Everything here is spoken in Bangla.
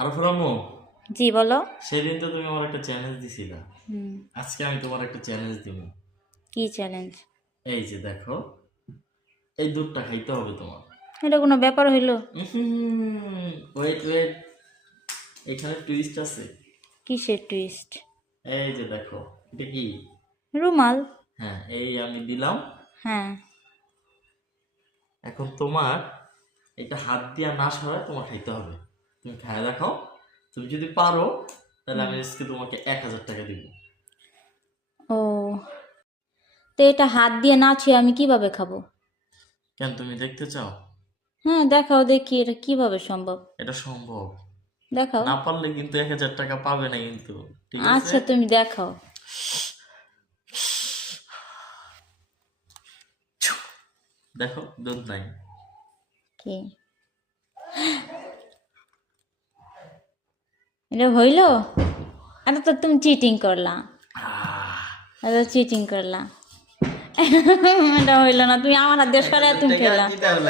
আরফুল আম্মু, জি বলো। সেদিন তো তুমি আমার একটা চ্যালেঞ্জ দিছিলা। হুম। আজকে আমি তোমার একটা চ্যালেঞ্জ দিব। কি চ্যালেঞ্জ? এই যে দেখো, এই দুধটা খাইতে হবে তোমার। এটা কোনো ব্যাপার হইলো? ওয়েট ওয়েট, এখানে টুইস্ট আছে। কিসের টুইস্ট? এই যে দেখো, এটা কি? রুমাল। হ্যাঁ, এই আমি দিলাম। হ্যাঁ। এখন তোমার এটা হাত দিয়া না সরায় তোমার খাইতে হবে। তুমি খায় দেখাও। তুমি যদি পারো তাহলে আমি আজকে তোমাকে 1000 টাকা দিব। ও, তো এটা হাত দিয়ে না ছুঁয়ে আমি কিভাবে খাবো? কেন, তুমি দেখতে চাও? হ্যাঁ দেখাও দেখি এটা কিভাবে সম্ভব। এটা সম্ভব। দেখাও। না পারলে কিন্তু 1000 টাকা পাবে না কিন্তু। ঠিক আছে? আচ্ছা তুমি দেখাও। দেখো, দুধ নাই। কি এটা হইলো? এটা তো তুমি চিটিং করলা। এটা চিটিং করলা। এটা হইলো না, তুমি আমার হাত দিয়ে সরাই তুমি খেলা। টাকা